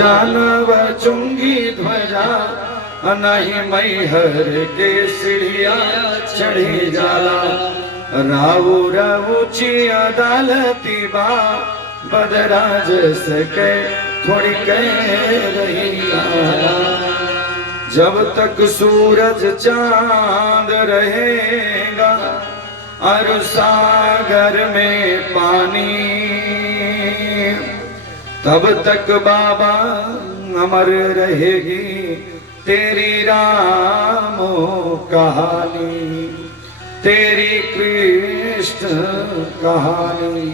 ध्वजा नव चुंगी ध्वजा नहीं मैहर के सीढ़िया चढ़ी जाला राऊ ऊंची अदालती बा बदराज सके थोड़ी कह रही जब तक सूरज चांद रहेगा और सागर में पानी तब तक बाबा अमर रहेगी तेरी रामो कहानी तेरी कृष्ण कहानी।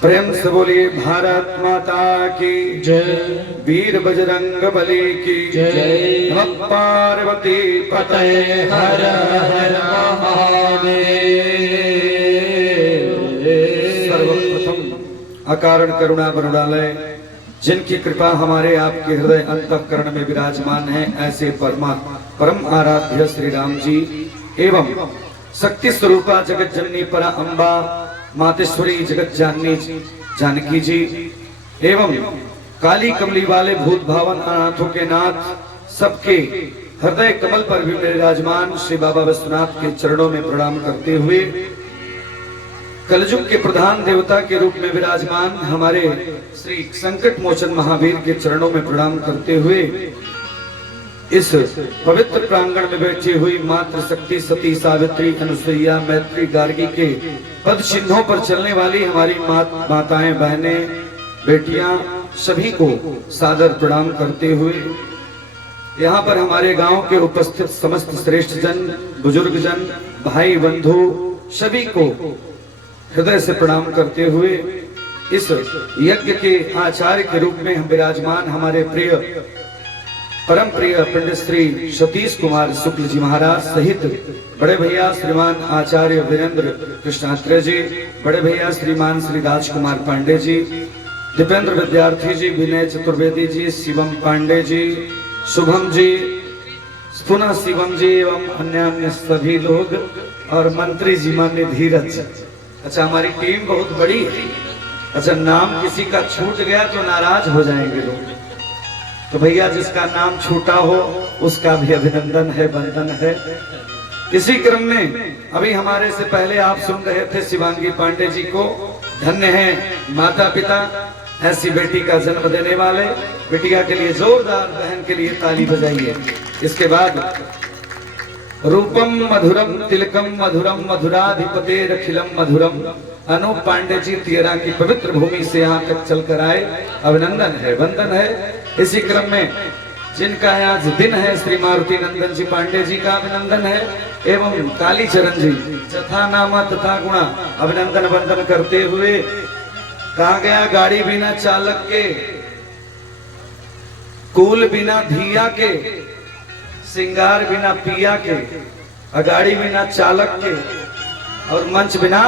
प्रेम से बोलिए भारत माता की जय, वीर बजरंग बली की जय, नमः पार्वती पते हर हर महादेव। सर्वप्रथम अकारण करुणा वरुणालय जिनकी कृपा हमारे आपके हृदय अंतःकरण में विराजमान है, ऐसे परम आराध्य श्री राम जी एवं शक्ति स्वरूपा जगत जननी परा अम्बा मातेश्वरी जगत जाननी जानकी जी एवं काली कमली वाले भूत भावन अनाथों के नाथ सबके हृदय कमल पर भी विराजमान श्री बाबा विश्वनाथ के चरणों में प्रणाम करते हुए कलयुग के प्रधान देवता के रूप में विराजमान हमारे श्री संकट मोचन महावीर के चरणों में प्रणाम करते हुए इस पवित्र प्रांगण में बैठी हुई मातृ शक्ति सती सावित्री अनुसुईया मैत्री गार्गी के पद चिन्हों पर चलने वाली हमारी माताएं बहनें बेटियां सभी को सादर प्रणाम करते हुए यहाँ पर हमारे गांव के उपस्थित समस्त श्रेष्ठ जन बुजुर्ग जन भाई बंधु सभी को हृदय से प्रणाम करते हुए इस यज्ञ के आचार्य के रूप में हम विराजमान हमारे प्रिय परम प्रिय पंडित श्री सतीश कुमार शुक्ल जी महाराज सहित बड़े भैया श्रीमान आचार्य वीरेंद्र कृष्णात्रेय जी, बड़े भैया श्रीमान श्री राजकुमार पांडे जी, दीपेंद्र विद्यार्थी जी, विनय चतुर्वेदी जी, शिवम पांडे जी, शुभम जी, पुनः शिवम जी एवं अन्य सभी लोग और मंत्री जी मान्य धीरज। अच्छा हमारी टीम बहुत बड़ी है। अच्छा नाम किसी का छूट गया तो नाराज हो जाएंगे लोग, तो भैया जिसका नाम छूटा हो उसका भी अभिनंदन है, वंदन है। इसी क्रम में अभी हमारे से पहले आप सुन रहे थे शिवांगी पांडे जी को, धन्य है माता पिता ऐसी बेटी का जन्म देने वाले। बेटिया के लिए जोरदार, बहन के लिए ताली बजाइए। इसके बाद रूपम मधुरम तिलकम मधुरम मधुराधिपते रखिलम मधुरम अनूप पांडे जी तियरा की पवित्र भूमि से यहाँ तक चलकर आए, अभिनंदन है, वंदन है। इसी क्रम में जिनका आज दिन है श्री मारुति नंदन जी पांडे जी का अभिनंदन है एवं काली चरण जी तथा नामा तथा गुणा अभिनंदन वंदन करते हुए कहा गया गाड़ी बिना चालक के, कूल बिना धिया के, सिंगार बिना पिया के, गाड़ी बिना चालक के और मंच बिना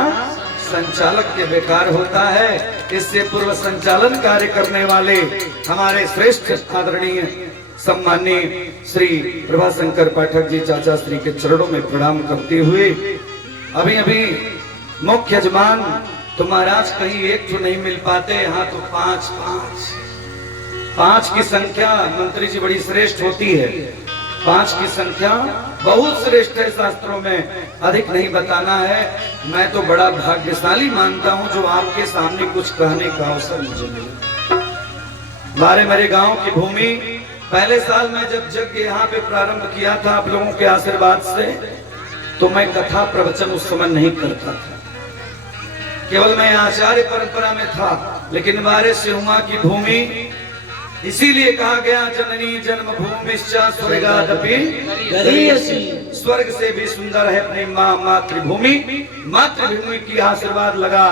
संचालक के बेकार होता है। इससे पूर्व संचालन कार्य करने वाले हमारे श्रेष्ठ आदरणीय सम्माननीय श्री प्रभाशंकर पाठक जी चाचा श्री के चरणों में प्रणाम करते हुए अभी अभी मुख्य यजमान तो महाराज कहीं एक तो नहीं मिल पाते, यहाँ तो पांच की संख्या मंत्री जी बड़ी श्रेष्ठ होती है। 5 की संख्या बहुत श्रेष्ठ है, शास्त्रों में अधिक नहीं बताना है। मैं तो बड़ा भाग्यशाली मानता हूं जो आपके सामने कुछ कहने का अवसर मुझे मिला। हमारे मेरे गांव की भूमि पहले साल में जब यज्ञ यहाँ पे प्रारंभ किया था आप लोगों के आशीर्वाद से, तो मैं कथा प्रवचन उस समय नहीं करता था, केवल मैं आचार्य परंपरा में था। लेकिन हमारे सिहुआ की भूमि इसीलिए कहा गया जननी जन्म भूमि स्वर्गादपि गरीयसी, स्वर्ग से भी सुंदर है अपनी माँ मातृभूमि। मातृभूमि की आशीर्वाद लगा,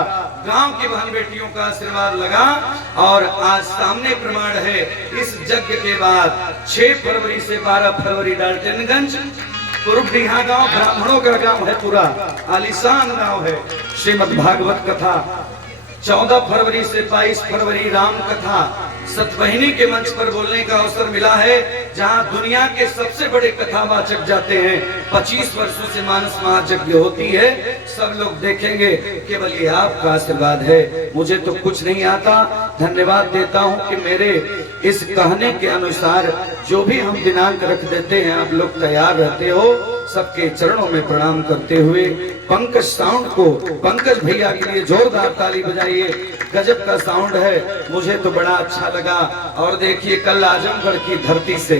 गांव की बहन बेटियों का आशीर्वाद लगा। और आज सामने प्रमाण है इस यज्ञ के बाद 6 फरवरी से 12 फरवरी डाल्टनगंज पूर्वडीहा गांव ब्राह्मणों का गांव है, पूरा आलीशान गांव है। श्रीमद् भागवत कथा 14 फरवरी से 22 फरवरी राम कथा सतवाहिनी के मंच पर बोलने का अवसर मिला है, जहां दुनिया के सबसे बड़े कथावाचक जाते हैं। 25 वर्षों से मानस महायज्ञ होती है, सब लोग देखेंगे, केवल ये आपका आशीर्वाद है। मुझे तो कुछ नहीं आता। धन्यवाद देता हूं कि मेरे इस कहने के अनुसार जो भी हम दिनांक रख देते हैं, आप लोग तैयार रहते हो। सबके चरणों में प्रणाम करते हुए पंकज साउंड को, पंकज भैया के लिए जोरदार ताली बजाइए। गजब का साउंड है, मुझे तो बड़ा अच्छा लगा। और देखिए, कल आजमगढ़ की धरती से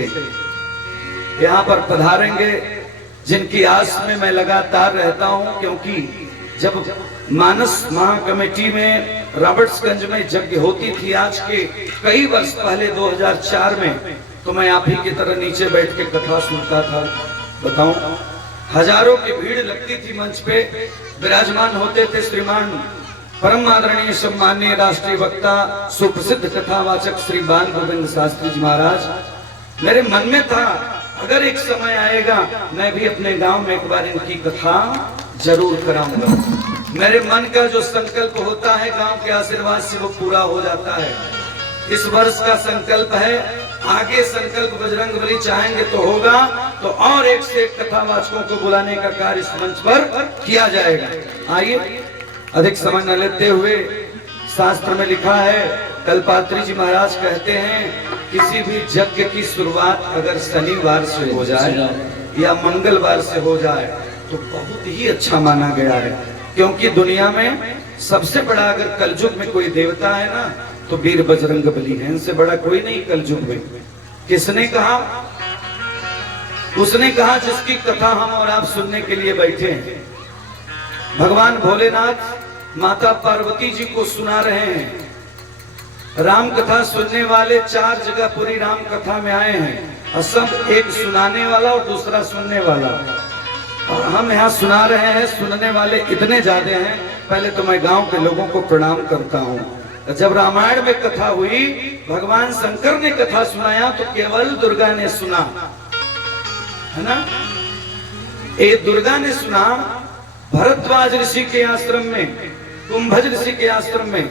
यहाँ पर पधारेंगे, जिनकी आस में मैं लगातार रहता हूँ, क्योंकि जब मानस महाकमेटी में रॉबर्ट्सगंज में यज्ञ होती थी, आज के कई वर्ष पहले 2004 में, तो मैं आप ही की तरह नीचे बैठ के कथा सुनता था। बताऊं, हजारों की भीड़ लगती थी। मंच पे विराजमान होते थे श्रीमान परम आदरणीय सम्माननीय राष्ट्रीय वक्ता सुप्रसिद्ध कथावाचक श्री बाल गोविंद शास्त्री जी महाराज। मेरे मन में था, अगर एक समय आएगा मैं भी अपने गांव में एक बार इनकी कथा जरूर कराऊंगा। मेरे मन का जो संकल्प होता है, गांव के आशीर्वाद से वो पूरा हो जाता है। इस वर्ष का संकल्प है, आगे संकल्प बजरंगबली चाहेंगे तो होगा, तो और एक से एक कथावाचकों को बुलाने का कार्य इस मंच पर किया जाएगा। आइए, अधिक समय न लेते हुए, शास्त्र में लिखा है, कल्पात्री जी महाराज कहते हैं, किसी भी यज्ञ की शुरुआत अगर शनिवार से हो जाए या मंगलवार से हो जाए तो बहुत ही अच्छा माना गया है। क्योंकि दुनिया में सबसे बड़ा अगर कलयुग में कोई देवता है ना, तो वीर बजरंगबली है। इनसे बड़ा कोई नहीं कलयुग में। किसने कहा? उसने कहा जिसकी कथा हम और आप सुनने के लिए बैठे हैं। भगवान भोलेनाथ माता पार्वती जी को सुना रहे हैं। राम कथा सुनने वाले 4 जगह पूरी राम कथा में आए हैं, और सब एक सुनाने वाला और दूसरा सुनने वाला। और हम यहाँ सुना रहे हैं, सुनने वाले इतने ज्यादा हैं। पहले तो मैं गांव के लोगों को प्रणाम करता हूँ। जब रामायण में कथा हुई, भगवान शंकर ने कथा सुनाया तो केवल दुर्गा ने सुना, है ना? एक दुर्गा ने सुना। भरद्वाज ऋषि के आश्रम में, कुंभज ऋषि के आश्रम में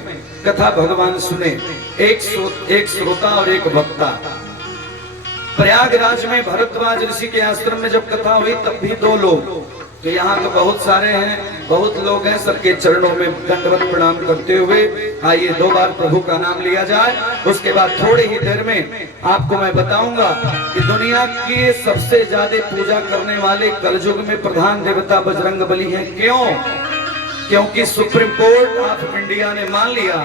कथा भगवान सुने। एक श्रोता और एक वक्ता। प्रयागराज में भरद्वाज ऋषि के आश्रम में जब कथा हुई, तब भी 2 लोग। तो यहाँ तो बहुत सारे हैं, बहुत लोग हैं। सबके चरणों में दंडवत प्रणाम करते हुए आइए 2 बार प्रभु का नाम लिया जाए। उसके बाद थोड़ी ही देर में आपको मैं बताऊंगा कि दुनिया की सबसे ज्यादा पूजा करने वाले कलयुग में प्रधान देवता बजरंगबली हैं। क्यों? क्योंकि सुप्रीम कोर्ट ऑफ इंडिया ने मान लिया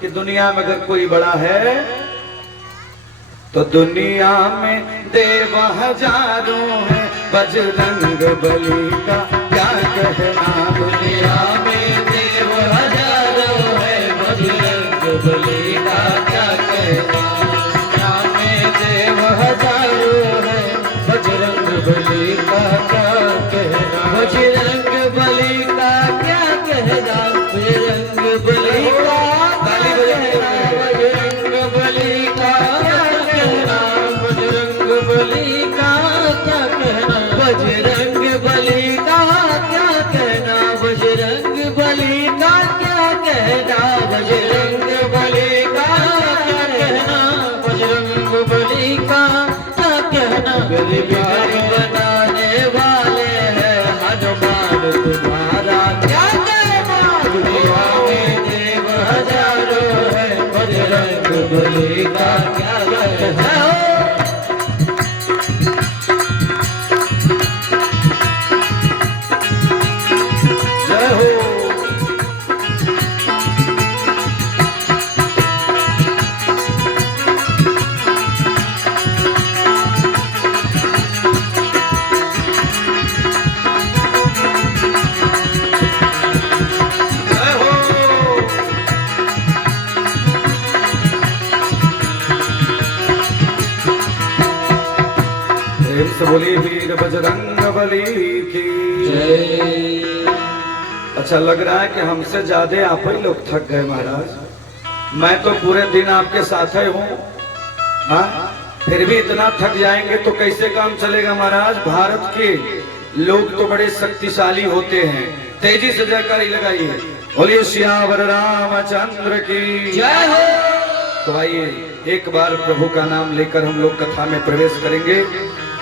कि दुनिया में अगर कोई बड़ा है तो दुनिया में देव हजारों हैं, बजरंगबली का क्या कहना। दुनिया में देव हजारों हैं, बजरंगबली का क्या कहना। दुनिया में देव हजारों हैं, बजरंगबली का क्या कहना। बजरंगबली का क्या कहना। बजरंगबली का ताली बजाइए। बजरंगबली का क्या कहना। बजरंगबली का क्या कहना। बजरंगबली का क्या कहना। बजरंगबली का क्या कहना। बजरंगबली का क्या कहना। बजरंगबली का क्या कहना। बिगाड़ बनाने वाले हैं हनुमान तुम्हारा क्या कहना। दुनिया में देव हजारों है, बजरंगबली का क्या कहना। बोली वीर बजरंगबली की जय। अच्छा लग रहा है कि हमसे ज्यादा आप ही लोग थक गए महाराज। मैं तो पूरे दिन आपके साथ ही हूँ, फिर भी इतना थक जाएंगे तो कैसे काम चलेगा महाराज। भारत के लोग तो बड़े शक्तिशाली होते हैं। तेजी से जयकारी लगाइए। बोलिए सियावर रामचंद्र की जय हो। तो आइए एक बार प्रभु का नाम लेकर हम लोग कथा में प्रवेश करेंगे।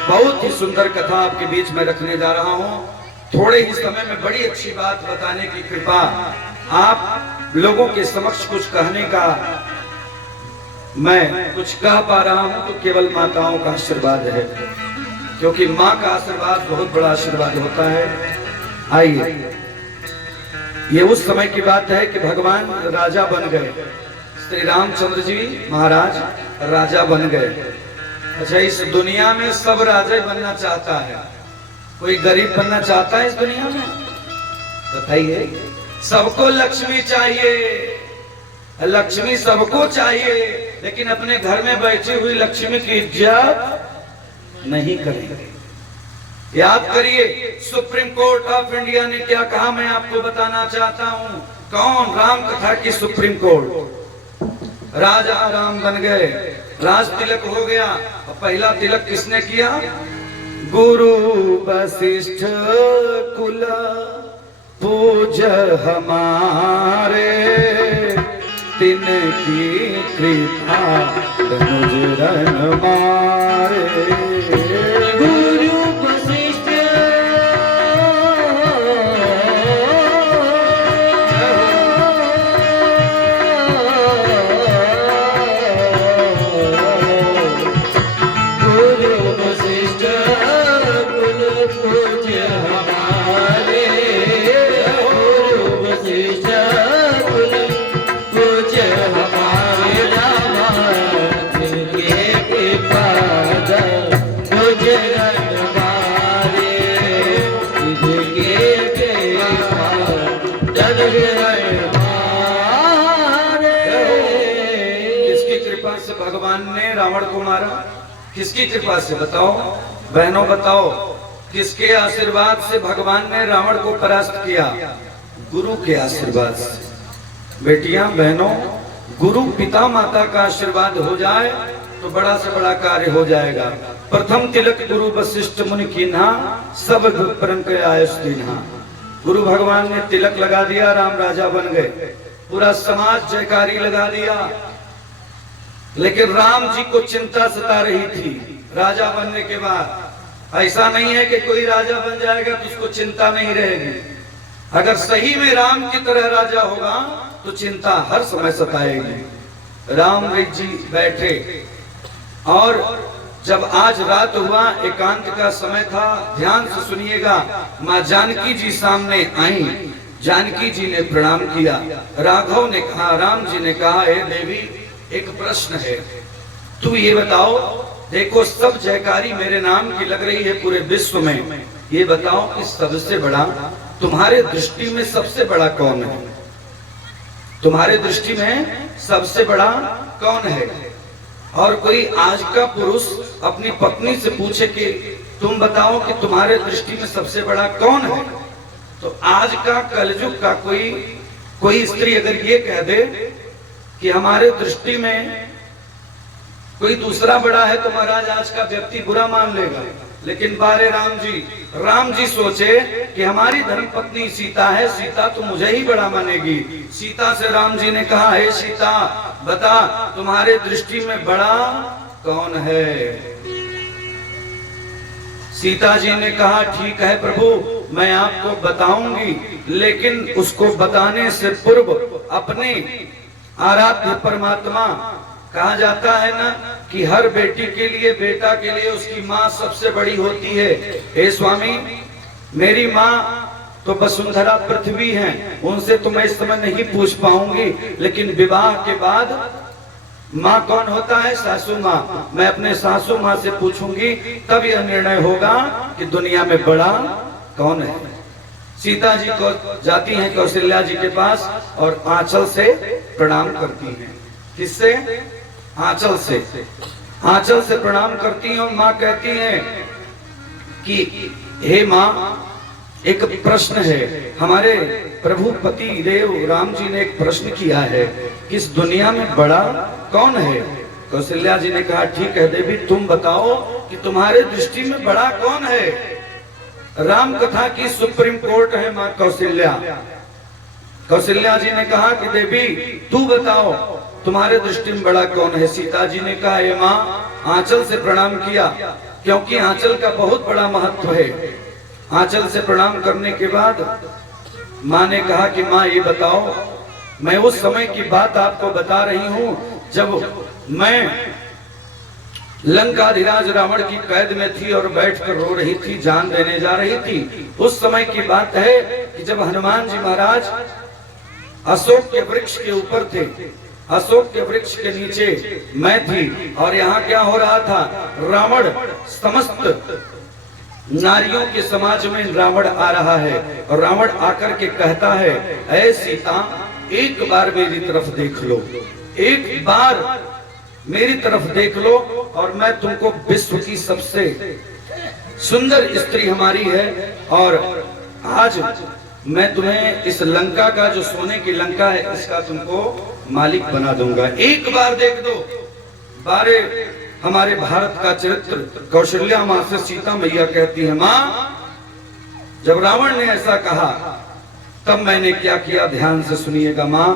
बहुत ही सुंदर कथा आपके बीच में रखने जा रहा हूं। थोड़े ही समय में बड़ी अच्छी बात बताने की कृपा आप लोगों के समक्ष कुछ कहने का मैं कुछ कह पा रहा हूं तो केवल माताओं का आशीर्वाद है, क्योंकि माँ का आशीर्वाद बहुत बड़ा आशीर्वाद होता है। आइए, ये उस समय की बात है कि भगवान राजा बन गए, श्री रामचंद्र जी महाराज राजा बन गए। अच्छा, इस दुनिया में सब राजा बनना चाहता है, कोई गरीब बनना चाहता है इस दुनिया में? बताइए। सबको लक्ष्मी चाहिए, लक्ष्मी सबको चाहिए, लेकिन अपने घर में बैठी हुई लक्ष्मी की इज्जत नहीं करेंगे। याद करिए, सुप्रीम कोर्ट ऑफ इंडिया ने क्या कहा, मैं आपको बताना चाहता हूं। कौन? राम कथा की सुप्रीम कोर्ट। राजा राम बन गए, राज तिलक हो गया। और पहला तिलक किसने किया? गुरु वशिष्ठ कुल पूज हमारे, तिनकी कृपा धनुज रन मारे। गुरु वशिष्ठ रावण को मारा? किसकी कृपा से? बताओ बहनों, बताओ किसके आशीर्वाद से भगवान ने रावण को परास्त किया? गुरु के आशीर्वाद से। बेटियां बहनों, गुरु पिता माता का आशीर्वाद हो जाए तो बड़ा से बड़ा कार्य हो जाएगा। प्रथम तिलक गुरु वशिष्ठ मुनि कीन्हा, सब परंक आयुष दीन्हा। गुरु भगवान ने तिलक लगा दिया, राम राजा बन गए, पूरा समाज जयकारी लगा दिया। लेकिन राम जी को चिंता सता रही थी राजा बनने के बाद। ऐसा नहीं है कि कोई राजा बन जाएगा तो उसको चिंता नहीं रहेगी। अगर सही में राम की तरह राजा होगा तो चिंता हर समय सताएगी। राम जी बैठे और जब आज रात हुआ, एकांत का समय था, ध्यान से सुनिएगा। माँ जानकी जी सामने आई। जानकी जी ने प्रणाम किया। राघव ने कहा, राम जी ने कहा, हे देवी एक प्रश्न है, तू ये बताओ, देखो सब जयकारी मेरे नाम की लग रही है पूरे विश्व में, ये बताओ कि सबसे बड़ा तुम्हारे दृष्टि में सबसे बड़ा कौन है? तुम्हारे दृष्टि में सबसे बड़ा कौन है? और कोई आज का पुरुष अपनी पत्नी से पूछे कि तुम बताओ कि तुम्हारे दृष्टि में सबसे बड़ा कौन है, तो आज का कलयुग का कोई स्त्री अगर ये कह दे कि हमारे दृष्टि में कोई दूसरा बड़ा है, तो महाराज आज का व्यक्ति बुरा मान लेगा। लेकिन बारे राम जी सोचे कि हमारी धर्मपत्नी सीता है, सीता तो मुझे ही बड़ा मानेगी। सीता से राम जी ने कहा, हे सीता बता तुम्हारे दृष्टि में बड़ा कौन है? सीता जी ने कहा, ठीक है प्रभु, मैं आपको बताऊंगी, लेकिन उसको बताने से पूर्व अपने आराध्य परमात्मा, कहा जाता है ना कि हर बेटी के लिए, बेटा के लिए उसकी माँ सबसे बड़ी होती है। हे स्वामी, मेरी माँ तो वसुंधरा पृथ्वी हैं, उनसे तो मैं इस समय नहीं पूछ पाऊंगी, लेकिन विवाह के बाद माँ कौन होता है? सासू माँ। मैं अपने सासू माँ से पूछूंगी, तब यह निर्णय होगा कि दुनिया में बड़ा कौन है। सीता जी को जाती हैं कौशल्या जी के पास और आंचल से प्रणाम करती हैं। किससे? आंचल से। आंचल से प्रणाम करती हैं और माँ कहती हैं कि हे माँ, एक प्रश्न है, हमारे प्रभु पति देव राम जी ने एक प्रश्न किया है कि इस दुनिया में बड़ा कौन है? कौशल्या जी ने कहा, ठीक है देवी, तुम बताओ कि तुम्हारे दृष्टि में बड़ा कौन है? राम कथा की सुप्रीम कोर्ट है माँ कौशल्या। कौशल्या जी ने कहा कि देवी तू बताओ तुम्हारे दृष्टि में बड़ा कौन है? सीता जी ने कहा, हे माँ, आंचल से प्रणाम किया, क्योंकि आंचल का बहुत बड़ा महत्व है। आंचल से प्रणाम करने के बाद माँ ने कहा कि माँ ये बताओ, मैं उस समय की बात आपको बता रही हूं जब मैं लंकाधिराज रावण की कैद में थी और बैठकर रो रही थी, जान देने जा रही थी। उस समय की बात है कि जब हनुमान जी महाराज अशोक के वृक्ष के ऊपर थे, अशोक के वृक्ष के नीचे मैं थी, और यहाँ क्या हो रहा था? रावण समस्त नारियों के समाज में रावण आ रहा है, और रावण आकर के कहता है, ऐ सीता, एक बार मेरी तरफ देख लो, एक बार मेरी तरफ देख लो, और मैं तुमको विश्व की सबसे सुंदर स्त्री हमारी है, और आज मैं तुम्हें इस लंका का, जो सोने की लंका है, इसका तुमको मालिक बना दूंगा, एक बार देख दो। बारे हमारे भारत का चरित्र कौशल्या माँ से सीता मैया कहती है, माँ, जब रावण ने ऐसा कहा तब मैंने क्या किया, ध्यान से सुनिएगा माँ।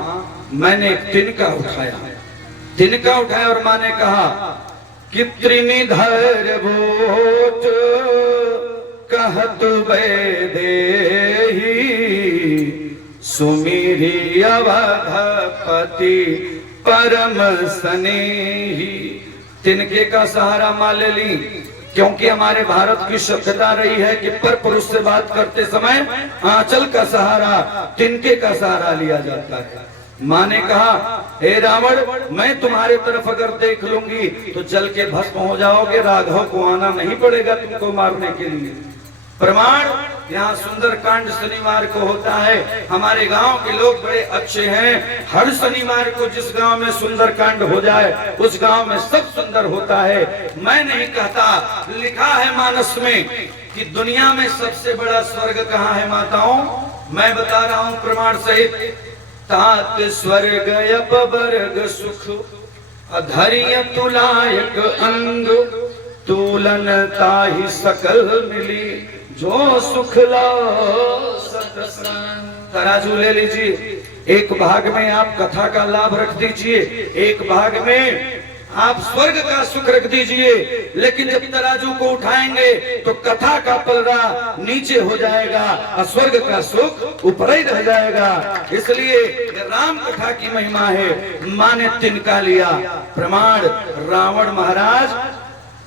मैंने एक तिनका उठाया, तिनका उठाया, और माँ ने कहा कि त्रिनिधर भूत कहत देही सुमिरी अवधपति परम स्नेही। तिनके का सहारा माँ ले ली, क्योंकि हमारे भारत की सभ्यता रही है कि पर पुरुष से बात करते समय आंचल का सहारा, तिनके का सहारा लिया जाता है। माँ ने कहा, हे रावण, मैं तुम्हारे तरफ अगर देख लूंगी तो जल के भस्म हो जाओगे, राघव को आना नहीं पड़ेगा तुमको मारने के लिए। प्रमाण, यहाँ सुंदर कांड शनिवार को होता है। हमारे गांव के लोग बड़े अच्छे हैं, हर शनिवार को जिस गांव में सुंदर कांड हो जाए उस गांव में सब सुंदर होता है। मैं नहीं कहता, लिखा है मानस में कि दुनिया में सबसे बड़ा स्वर्ग कहाँ है माताओं? मैं बता रहा हूँ प्रमाण सहित। तात स्वर्ग अपवर्ग सुख अधर्य तुलायक अंग, तुलन ताहि सकल मिली जो सुख ला सतसंग। तराजू ले लीजिए, एक भाग में आप कथा का लाभ रख दीजिए, एक भाग में आप स्वर्ग का सुख रख दीजिए, लेकिन जब तराजू को उठाएंगे तो कथा का पलड़ा नीचे हो जाएगा और स्वर्ग का सुख ऊपर ही रह जाएगा। इसलिए राम कथा की महिमा है। माँ ने तिनका लिया, प्रमाण, रावण महाराज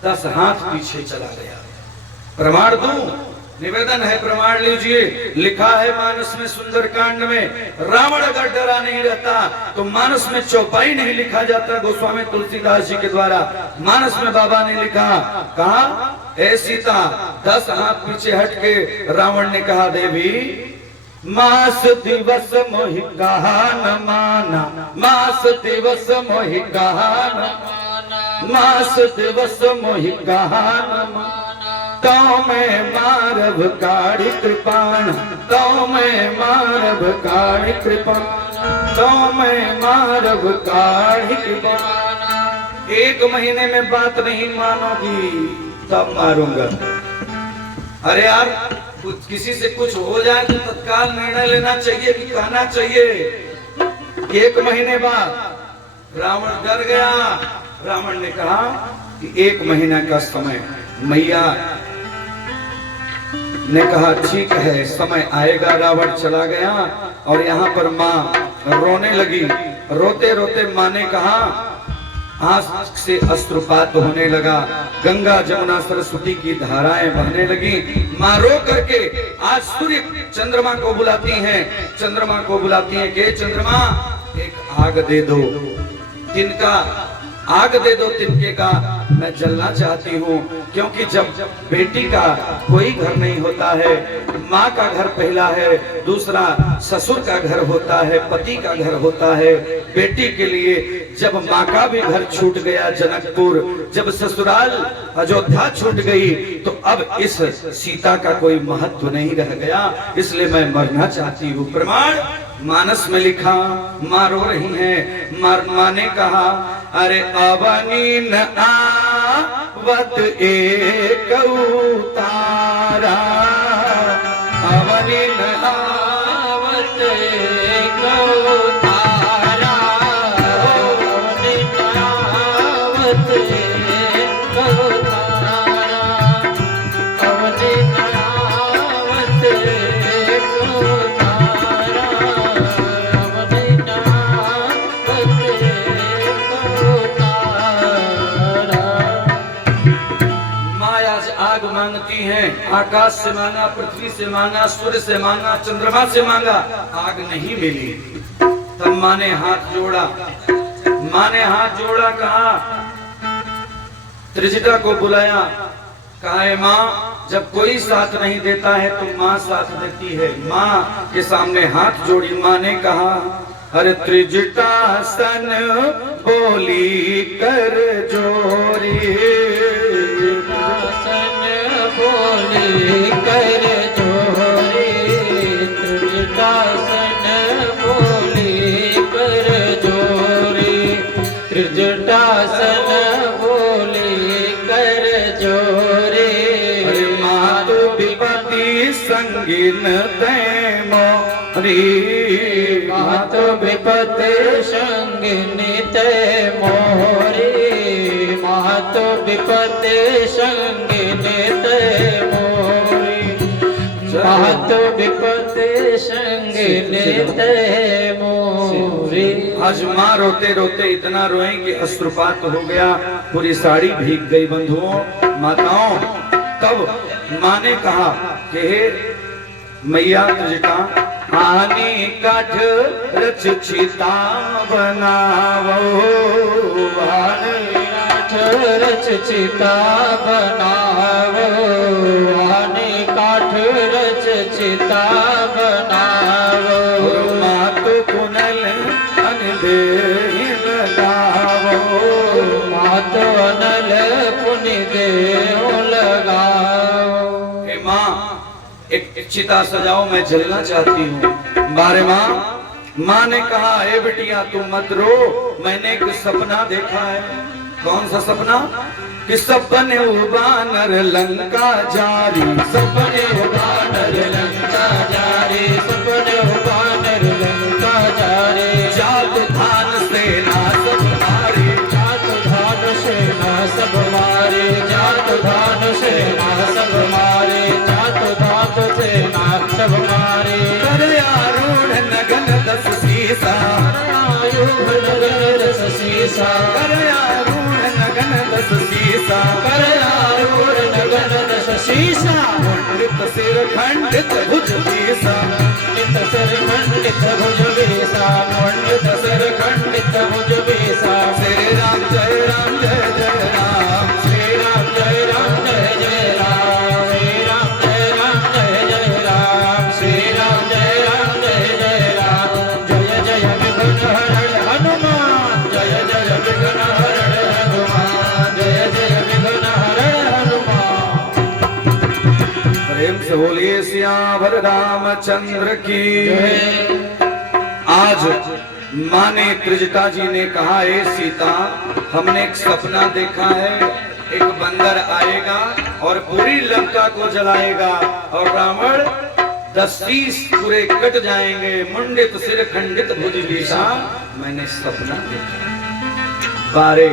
10 हाथ पीछे चला गया। प्रमाण दूं, निवेदन है, प्रमाण लीजिए। लिखा है मानस में सुंदर कांड में, रावण अगर डरा नहीं रहता तो मानस में चौपाई नहीं लिखा जाता। गोस्वामी तुलसीदास जी के द्वारा मानस में बाबा ने लिखा, कहा, ए सीता, 10 हाथ पीछे हट के रावण ने कहा, देवी, मास दिवस मोहि कहा न माना, मास दिवस मोहि कहा न माना, मास दिवस मोहि कहा न माना, तो मैं मारभ काढ़ी कृपाण, तो मैं मारभ काढ़ी कृपाण, तो मैं मारभ काढ़ी कृपाण। 1 महीने में बात नहीं मानोगी तब मारूंगा। अरे यार, कुछ किसी से कुछ हो जाए तो तत्काल निर्णय लेना चाहिए कि कहना चाहिए। 1 महीने बाद रावण डर गया। रावण ने कहा कि 1 महीना का समय। मैया ने कहा, ठीक है, समय आएगा। रावण चला गया और यहाँ पर माँ रोने लगी। रोते रोते माँ ने कहा, आंख से अश्रुपात होने लगा, गंगा जमुना सरस्वती की धाराएं बहने लगी। माँ रो करके आज सूर्य चंद्रमा को बुलाती हैं, चंद्रमा को बुलाती हैं कि चंद्रमा, एक आग दे दो, तिनका आग दे दो, तिनके का मैं जलना चाहती हूँ। क्योंकि जब बेटी का कोई घर नहीं होता है, माँ का घर पहला है, दूसरा ससुर का घर होता है, पति का घर होता है। बेटी के लिए जब माँ का भी घर छूट गया जनकपुर, जब ससुराल अयोध्या छूट गई, तो अब इस सीता का कोई महत्व नहीं रह गया, इसलिए मैं मरना चाहती हूँ। प्रमाण मानस में लिखा। माँ रो रही है। माँ ने कहा, अरे अवनी न आवत एक उतारा, अवनी न आवत एक उतारा, मांगती हैं, आकाश से मांगा, पृथ्वी से मांगा, सूर्य से मांगा, चंद्रमा से मांगा, आग नहीं मिली। तब माँ ने हाथ जोड़ा, कहा त्रिजटा को बुलाया, कहा है माँ जब कोई साथ नहीं देता है तो माँ साथ देती है। माँ के सामने हाथ जोड़ी, माँ ने कहा अरे त्रिजटा सन बोली कर जोरी, बोली कर जोरी, त्रिजटा सन बोली कर जोरी, त्रिजटा सन बोली कर जोरी। मातु विपति संगिन तै मोरी, मातु विपति संगिन तै मोरी, मातु विपति संगिन तै मोरी, मातु विपति संगिन तै मोरी। आज माँ रोते रोते इतना रोए कि अश्रुपात हो गया, पूरी साड़ी भीग गई। बंधुओं माताओं, तब माँ ने कहा कि मैया त्रिजटा आनी काठ रच चिता बनावो, आनी काठ रच चिता बनावो, आनी काठ रच चिता बनावो। मातु पुनल अनदेहि लगावो, मातु अनल पुनि देहु लगाओ। हे माँ एक चिता सजाओ, मैं जलना चाहती हूँ। बारे माँ ने कहा ए बिटिया तू मत रो, मैंने एक सपना देखा है। कौन सा सपना? कि सपने बानर लंका जारी, सपने बानर लंका जारी, सपने बानर लंका जारी। जात धान सेना सब मारी, जात धान सेना सब मारे, जात धान सेना सब मारे, जात धान सेना सब मारे। कर आरूढ़ नगन दस सीसा, आरूढ़ नगन दस सीसा, कर आरूढ़ नगन दस सीसा, कर आरूढ़ नगन दस सीसा। खंडित सिर खंडित भुज बीसा, खंडित सिर खंडित भुज बीसा, खंडित सिर खंडित भुज बीसा। श्री राम जय राम जय जय राम, श्री राम जय राम जय जय राम, श्री राम जय राम जय जय राम, श्री राम जय राम जय जय राम। जय जय विघ्न हरण हनुमान, जय जय विघ्न हरण हनुमान, जय जय विघ्न हरण हनुमान। प्रेम से बोलिए सियावर रामचंद्र की। आज माँ ने त्रिजटा जी ने कहा ए सीता हमने एक सपना देखा है, एक बंदर आएगा और पूरी लंका को जलाएगा और रावण 10-30 पूरे कट जाएंगे, मुंडित सिर खंडित भुज बीसा। मैंने सपना देखा। बारे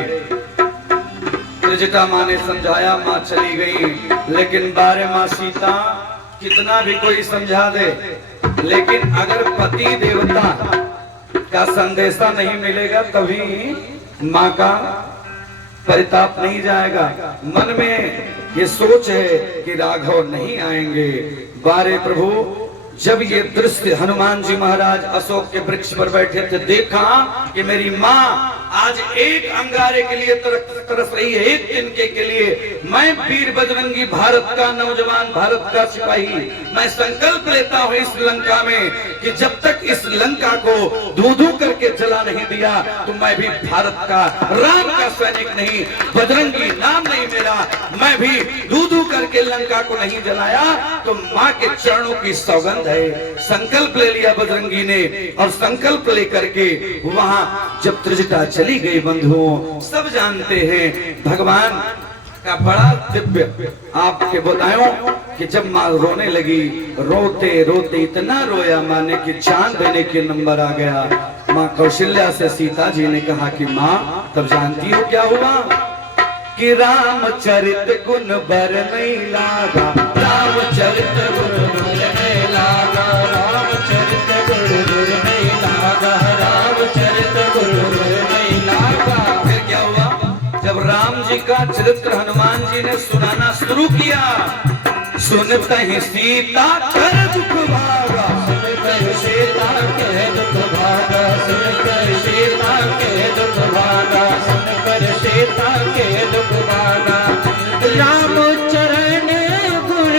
त्रिजटा माँ ने समझाया, माँ चली गई। लेकिन बारे माँ सीता कितना भी कोई समझा दे, लेकिन अगर पति देवता का संदेशा नहीं मिलेगा तभी माँ का परिताप नहीं जाएगा। मन में ये सोच है कि राघव नहीं आएंगे। बारे प्रभु जब ये दृश्य हनुमान जी महाराज अशोक के वृक्ष पर बैठे थे, देखा कि मेरी माँ आज एक अंगारे के लिए तरस रही है, एक तिनके के लिए। मैं वीर बजरंगी भारत का नौजवान, भारत का सिपाही, मैं संकल्प लेता हूँ इस लंका में कि जब तक इस लंका को धू-धू करके जला नहीं दिया तो मैं भी भारत का, राम का सैनिक नहीं, बजरंगी नाम नहीं मेरा, मैं भी धू-धू करके लंका को नहीं जलाया तो माँ के चरणों की सौगंध है। संकल्प ले लिया बजरंगी ने और संकल्प लेकर के वहां जब त्रिजटा चली गई। बंधुओं सब जानते हैं भगवान का बड़ा दिव्य आपके बताऊं कि जब माँ रोने लगी, रोते रोते इतना रोया माँ ने कि जान देने के नंबर आ गया। माँ कौशल्या से सीता जी ने कहा कि माँ तब जानती हो क्या हुआ? कि रामचरित गुण बर नहीं लागा, रामचरित गुण बर नहीं लागा, रामचरित गुण बर नहीं लागा, रामचरित गुण बर नहीं लागा। फिर क्या हुआ, जब राम जी का चरित्र हनुमान जी ने सुनाना शुरू किया, सुनते ही सीता कर दुख भागा, सुनकर सीता के दुख भागा, सुनकर सीता के दुख भागा, सुनकर सीता के दुख भागा। राम चरण गुण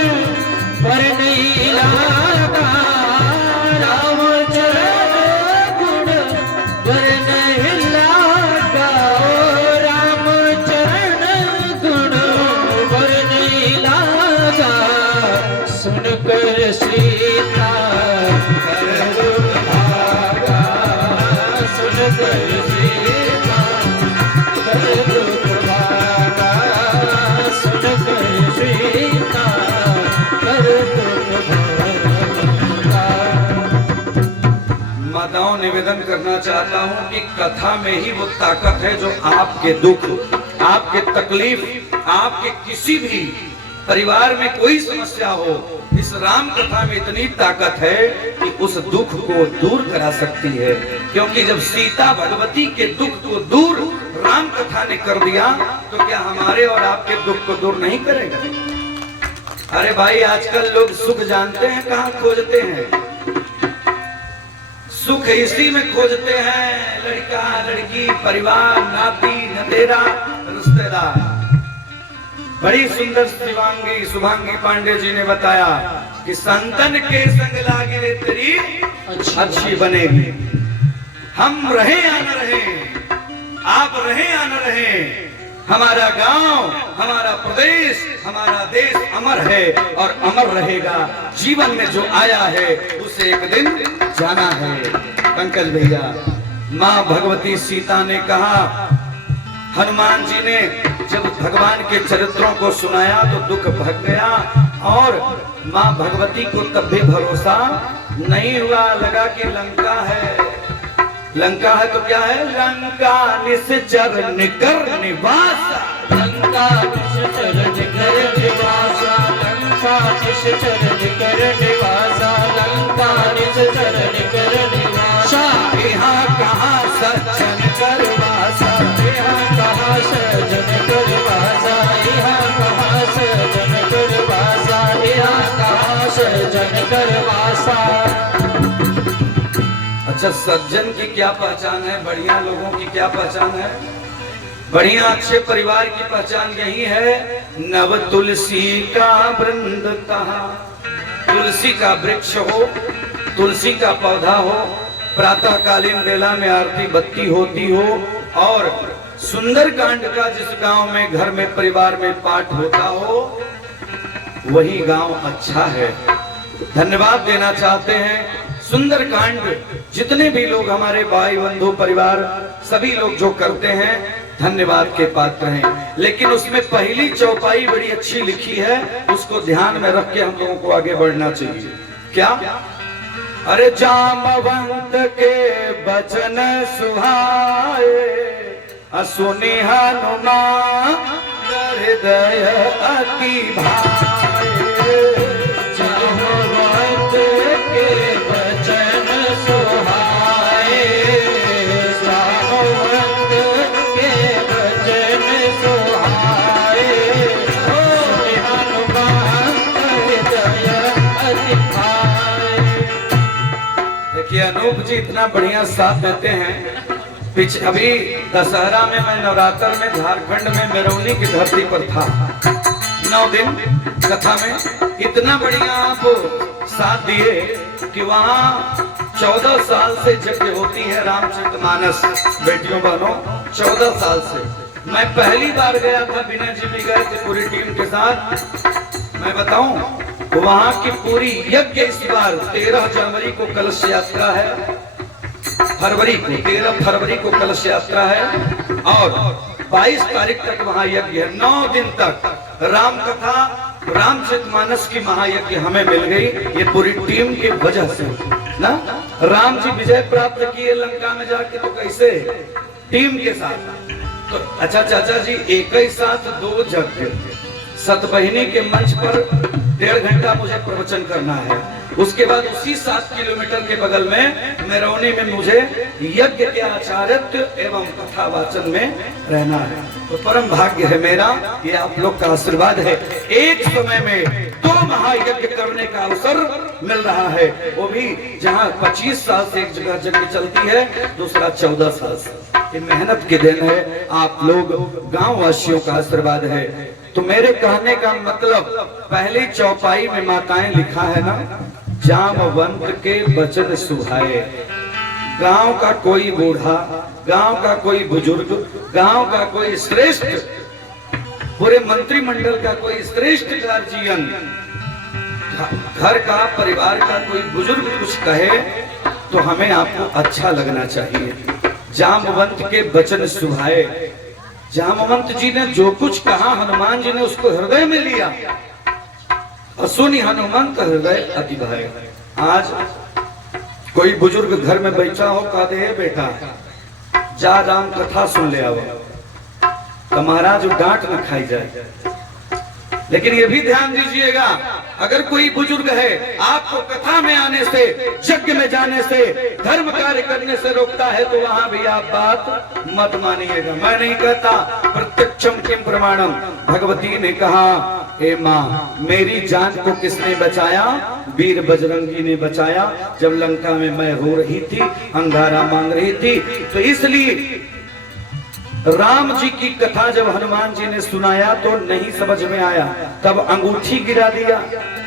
पर नहीं लागा, राम चरण गुण पर नहीं लागा, ओ राम चरण गुण पर नहीं लागा। सुनकर सीता कर दुख भागा, सुनकर सीता कर दुख भागा, सुनकर सीता कर दुख भागा। माताओं, निवेदन करना चाहता हूं कि कथा में ही वो ताकत है जो आपके दुख, आपके तकलीफ, आपके किसी भी परिवार में कोई समस्या हो, इस राम कथा में इतनी ताकत है कि उस दुख को दूर करा सकती है। क्योंकि जब सीता भगवती के दुख को दूर राम कथा ने कर दिया, तो क्या हमारे और आपके दुख को दूर नहीं करेगा? अरे भाई, आजकल लोग सुख जानते हैं कहाँ खोजते हैं? सुख इसी में खोजते हैं, लड़का लड़की, परिवार, नाती नतेरा, रिश्तेदार। बड़ी सुंदर शिवांगी शुभांगी पांडे जी ने बताया कि संतन के संग लागे रे तेरी अच्छी बनेगी। हम रहे या न रहे, आप रहे या न रहे, हमारा गांव, हमारा प्रदेश, हमारा देश अमर है और अमर रहेगा। जीवन में जो आया है उसे एक दिन जाना है। पंकज भैया, माँ भगवती सीता ने कहा, हनुमान जी ने जब भगवान के चरित्रों को सुनाया तो दुख भाग गया, और माँ भगवती को तब भी भरोसा नहीं हुआ। लगा कि लंका है, लंका है तो क्या है, लंका निश्चर निकर निवासा, लंका निश्चर निकर निवासा, लंका निश्चर निकर निवासा, लंका निश्चर निकर निवासा। यहाँ कहाँ सज्जन करवासा, यहाँ कहाँ सज्जन करवासा, यहाँ कहाँ सज्जन करवासा, यहाँ कहाँ सज्जन करवासा। अच्छा, सज्जन की क्या पहचान है? बढ़िया लोगों की क्या पहचान है? बढ़िया अच्छे परिवार की पहचान यही है, नव तुलसी का वृंद कहा। तुलसी का वृक्ष हो, तुलसी का पौधा हो, प्रातः कालीन बेला में आरती बत्ती होती हो, और सुंदर कांड का जिस गांव में, घर में, परिवार में पाठ होता हो, वही गांव अच्छा है। धन्यवाद देना चाहते हैं। सुंदर कांड जितने भी लोग हमारे भाई बंधु परिवार सभी लोग जो करते हैं, धन्यवाद के पात्र हैं। लेकिन उसमें पहली चौपाई बड़ी अच्छी लिखी है, उसको ध्यान में रख के हम लोगों को आगे बढ़ना चाहिए। क्या? अरे जामवंत के बचन सुहाए, सुनि हनुमान हृदय अति भाए। जामवंत के बचन सुहाए, जामवंत के बचन सुहाए, सुनि हनुमान हृदय अति भाए। देखिए, अनूप जी इतना बढ़िया साथ देते हैं। अभी दशहरा में मैं नवरात्र में झारखंड में मेरौनी की धरती पर था, 9 दिन कथा में। इतना बढ़िया आप साथ दिए कि वहाँ 14 साल से यज्ञ होती है रामचरितमानस। बेटियों बहनों, 14 साल से। मैं पहली बार गया था, विनय जी भी गए थे पूरी टीम के साथ। मैं बताऊं, वहाँ की पूरी यज्ञ इस बार 13 जनवरी को कलश यात्रा है, फरवरी को 13 फरवरी को कलश यात्रा है, और 22 तारीख तक वहाँ यज्ञ है। 9 दिन तक राम कथा, रामचरितमानस की महायज्ञ हमें मिल गई। ये पूरी टीम की वजह से ना। राम जी विजय प्राप्त किए लंका में जाके, तो कैसे? टीम के साथ। तो अच्छा चाचा जी, एक ही साथ दो यज्ञ सतबहिनी के मंच पर 1.5 घंटा मुझे प्रवचन करना है, उसके बाद उसी 7 किलोमीटर के बगल में मेरौनी में मुझे यज्ञ के आचार्य एवं कथा वाचन में रहना है। तो परम भाग्य है मेरा, ये आप लोग का आशीर्वाद है। एक समय में 2 महायज्ञ करने का अवसर मिल रहा है, वो भी जहाँ 25 साल से एक जगह यज्ञ चलती है, दूसरा 14 साल से। ये मेहनत के दिन है, आप लोग गांव वासियों का आशीर्वाद है। तो मेरे कहने का मतलब, पहली चौपाई में माताएं लिखा है ना, जामवंत के वचन सुहाए। गांव का कोई बूढ़ा, गांव का कोई बुजुर्ग, गांव का कोई श्रेष्ठ, पूरे मंत्रिमंडल का कोई श्रेष्ठ गार्जियन, घर का परिवार का कोई बुजुर्ग कुछ कहे तो हमें आपको अच्छा लगना चाहिए। जामवंत के वचन सुहाए। जामवंत जी ने जो कुछ कहा, हनुमान जी ने उसको हृदय में लिया। सुनी हनुमंत हृदय अति भय। आज कोई बुजुर्ग घर में बैठा हो, कह दे बेटा जा राम कथा सुन ले आओ, तो महाराज डांट न खाई जाए। लेकिन ये भी ध्यान दीजिएगा, अगर कोई बुजुर्ग है आपको कथा में आने से, यज्ञ में जाने से, धर्म कार्य करने से रोकता है, तो वहां भी आप बात मत मानिएगा। मैं नहीं कहता, प्रत्यक्षम किम प्रमाणम। भगवती ने कहा, ए माँ, मेरी जान को किसने बचाया? वीर बजरंगी ने बचाया। जब लंका में मैं रो रही थी, अंगारा मांग रही थी, तो इसलिए राम जी की कथा जब हनुमान जी ने सुनाया तो नहीं समझ में आया, तब अंगूठी गिरा दिया।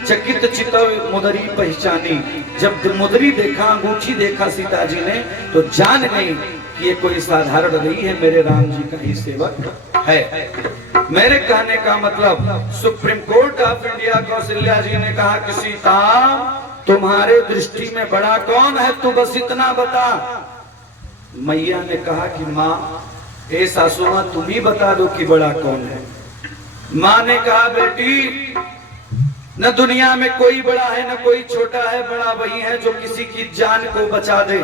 चकित चितव मुदरी पहचानी। जब मुदरी देखा, अंगूठी देखा सीता जी ने, तो जान गई कि ये कोई साधारण नहीं है, मेरे राम जी का ही सेवक है। मेरे कहने का मतलब, supreme court of India Kaushalya ji ने कहा कि सीता, तुम्हारे दृष्टि में बड़ा कौन है, तू बस इतना बता। मैया ने कहा कि माँ, ए सासू माँ, तुम ही बता दो कि बड़ा कौन है। माँ ने कहा, बेटी, न दुनिया में कोई बड़ा है न कोई छोटा है, बड़ा वही है जो किसी की जान को बचा दे,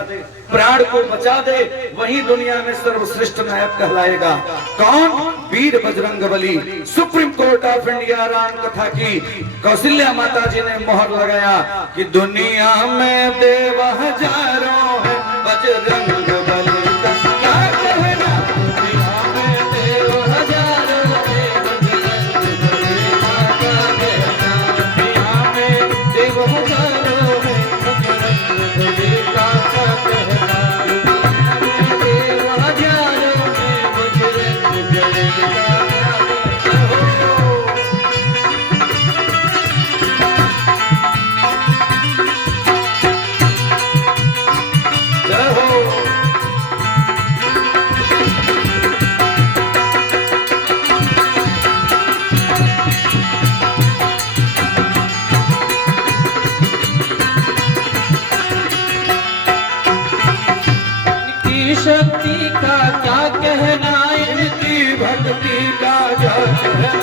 प्राण को बचा दे, वही दुनिया में सर्वश्रेष्ठ नायक कहलाएगा। कौन? वीर Bajrangbali. Supreme court of India Ram कथा की कौशल्या माता जी ने मोहर लगाया कि दुनिया में देव हजारों है, बजरंगबली का क्या कहना। दुनिया में देव हजारों है, बजरंगबली का क्या कहना। दुनिया में देव हजारों है, बजरंगबली का क्या कहना। शक्ति का क्या कहना, इनकी भक्ति का क्या कहना।